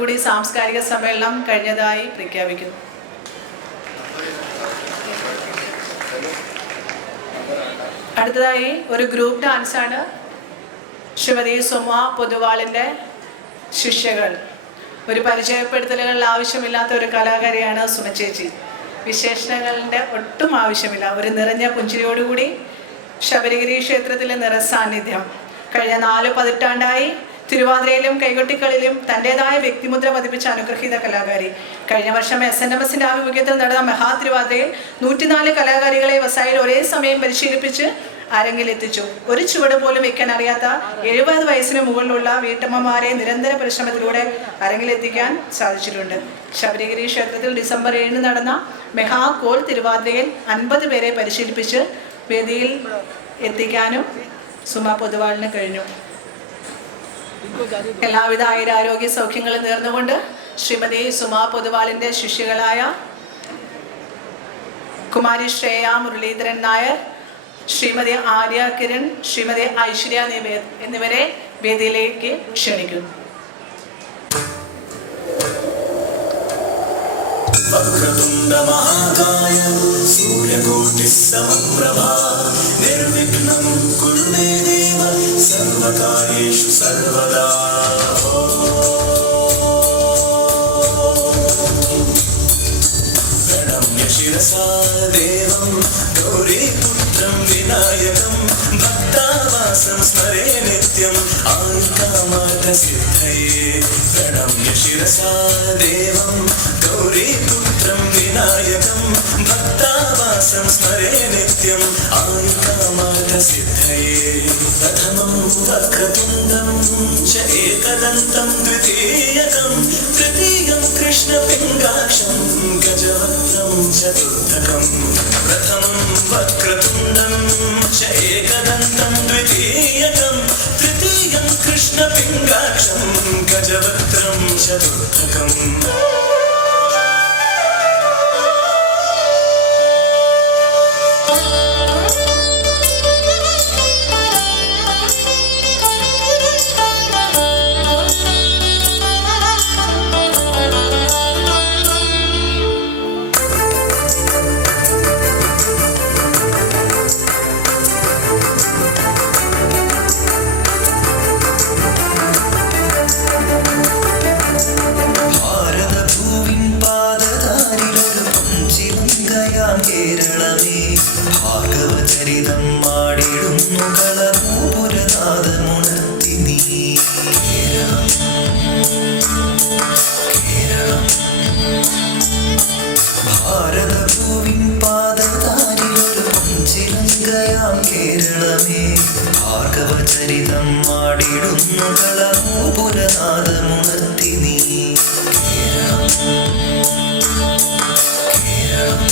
കൂടി സാംസ്കാരിക സമ്മേളനം കഴിഞ്ഞതായി പ്രഖ്യാപിക്കുന്നു. അടുത്തതായി ഒരു ഗ്രൂപ്പ് ഡാൻസാണ്. ശ്രീമതി സുമ പൊതുവാളിൻ്റെ ശിഷ്യകൾ. ഒരു പരിചയപ്പെടുത്തലുകൾ ആവശ്യമില്ലാത്ത ഒരു കലാകാരിയാണ് സുമ ചേച്ചി. വിശേഷണങ്ങളുടെ ഒട്ടും ആവശ്യമില്ല. ഒരു നിറഞ്ഞ പുഞ്ചിരിയോടുകൂടി ശബരിഗിരി ക്ഷേത്രത്തിലെ നിറസാന്നിധ്യം. കഴിഞ്ഞ 4 പതിറ്റാണ്ടായി തിരുവാതിരയിലും കൈകൊട്ടിക്കളിയിലും തൻ്റെതായ വ്യക്തിമുദ്ര പതിപ്പിച്ച അനുഗ്രഹീത കലാകാരി. കഴിഞ്ഞ വർഷം SNMSന്റെ ആഭിമുഖ്യത്തിൽ നടന്ന മഹാ തിരുവാതിരയിൽ 104 കലാകാരികളെ വസായിൽ ഒരേ സമയം പരിശീലിപ്പിച്ച് അരങ്ങിലെത്തിച്ചു. ഒരു ചുവട് പോലും വെക്കാൻ അറിയാത്ത 70 വയസ്സിന് മുകളിലുള്ള വീട്ടമ്മമാരെ നിരന്തര പരിശ്രമത്തിലൂടെ അരങ്ങിലെത്തിക്കാൻ സാധിച്ചിട്ടുണ്ട്. ശബരിഗിരി ക്ഷേത്രത്തിൽ ഡിസംബർ 7 നടന്ന മെഹാ കോൾ തിരുവാതിരയിൽ 50 പേരെ പരിശീലിപ്പിച്ച് വേദിയിൽ എത്തിക്കാനും സുമ പൊതുവാളിന് കഴിഞ്ഞു. എല്ലാവിധ ആയുരാരോഗ്യ സൗഖ്യങ്ങളും നേർന്നുകൊണ്ട് ശ്രീമതി സുമ പൊതുവാളിൻ്റെ ശിഷ്യകളായ കുമാരി ശ്രേയ മുരളീധരൻ നായർ, ശ്രീമതി ആര്യ കിരൺ, ശ്രീമതി ഐശ്വര്യ നിവേദ് എന്നിവരെ വേദിയിലേക്ക് ക്ഷണിക്കുന്നു. വക്രതുണ്ഡ മഹാകായ സൂര്യകോടി സമപ്രഭാ നിർവിഘ്നം കുരു മേ ദേവ സർവകാര്യേഷു സർവദാ. പ്രണമ്യ ശിരസാ ദേവം ഗൗരീപുത്രം വിനായകം ഭക്താവാസം സ്മരേ നിത്യം ആയുർകാമാർത്ഥസിദ്ധയേ. പ്രണമ്യ ശിരസാ ദേവം ഗൗരീപുത്രം വിനായകം ഭക്താവാസം സ്മരേ നിത്യം ആയുർകാമാർത്ഥസിദ്ധയേ. പ്രഥമം വക്രതുണ്ഡം ച ഏകദന്തം ദ്വിതീയകം തൃതീയം കൃഷ്ണപിംഗാക്ഷം ഗജവക്രം ചതുർത്ഥകം. പ്രഥമം വക്രതുണ്ഡം ച ഏകദന്തം ദ്വിതീയകം തൃതീയം കൃഷ്ണപിംഗാക്ഷം ഗജവക്രം ചതുർത്ഥകം. ഭാഗവചരിതം മാടിടുന്നു കളമൂപുരനാദമുണർത്തി നീ. കേരളം കേരളം ഭാരതഭൂവിൻ പാദതാരിലൊരു പൊൻചിലങ്കയാം കേരളമേ. ഭാഗവചരിതം മാടിടുന്നു കളമൂപുരനാദമുണർത്തി നീ. കേരളം കേരളം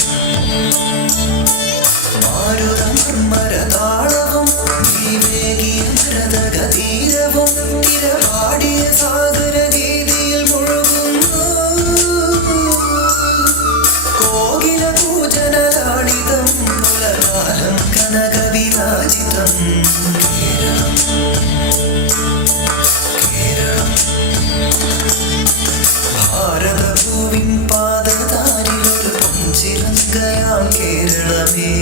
മാരുതമരതാളവും വിവേകിയ ഭരതഗതീരവും തിരപാടിയ സാഗരഗീതിയിൽ മുഴുകുന്നു. കോകില പൂജനലാളിതം പുലകാലം കനകവിരാജിതം. കേരളം കേരളം ഭാരതഭൂവിൻ പാദതാരിലൊരു പൊൻചിലങ്കയാം കേരളമേ.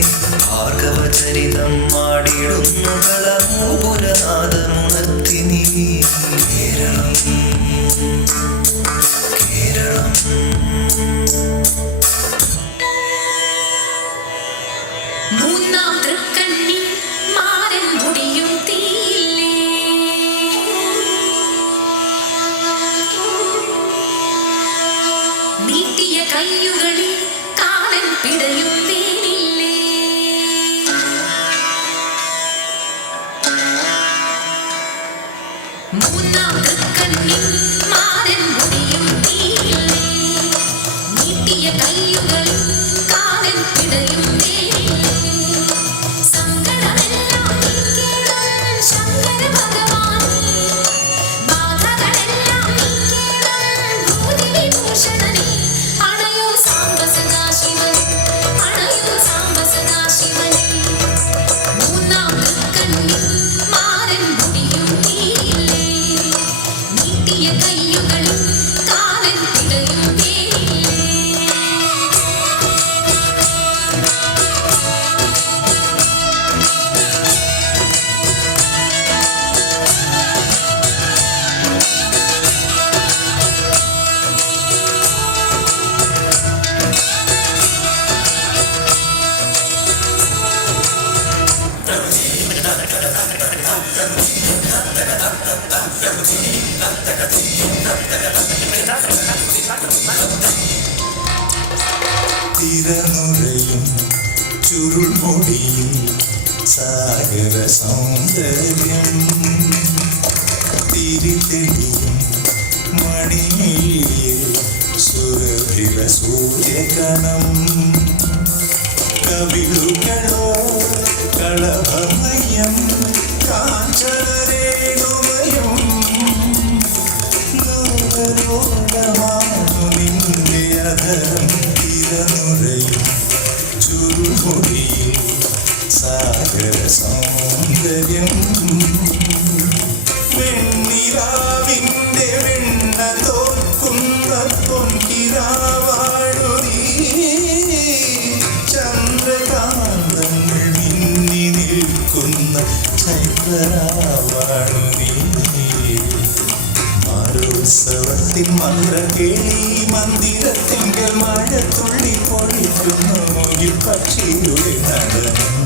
ഭാർഗവചരിതം മാടിടുന്നു കളമൂപുരനാദമുണർത്തി നീ. കേരളം കേരളം മൂന്നാം തൃക്കണ്ണി മാരൻ മുടിയും തീയില്ലേ. നീട്ടിയ കയ്യുകളിൽ കാലൻ പിടയും വേനില്ലേ. മൂന്നാം തൃക്കണ്ണി മാരൻ മുടിയും തീയില്ലേ. നീട്ടിയ കയ്യുകളിൽ കാലൻ പിടയും വേനില്ലേ. സങ്കടമെല്ലാം നീക്കേണം ശങ്കര ഭഗവാനേ. ബാധകളെല്ലാം നീക്കേണം ഭൂതിവിഭൂഷണനേ. അണയോ സാംബ തിരനുറയും ചുരുൾമുടിയിൽ സാഗര സൗന്ദര്യം തിരിതെളിയും മണിയിൽ സുരഭില സൂര്യകണം കവിളുകളോ കളഭമയം കാഞ്ചനരേണുമയം ലോകലോകമാണു നിന്റെ അധരം തിരനുറയും ചുരുൾമുടിയിൽ സാഗര സൗന്ദര്യം വെണ്ണിലാവിൻ്റെ വെണ്ണ തോൽക്കുന്ന പൊൻകിരാവാടു നീ ചന്ദ്രകാന്തങ്ങൾ മിന്നി നിൽക്കുന്ന ചൈത്രരാവാടു നീ മാരോത്സവത്തിൻ മന്ത്രകേളി മന്ദിരത്തിങ്കൽ മഴത്തുള്ളി പൊഴിക്കുന്നു മുകിൽ പക്ഷിയുടെ നടനം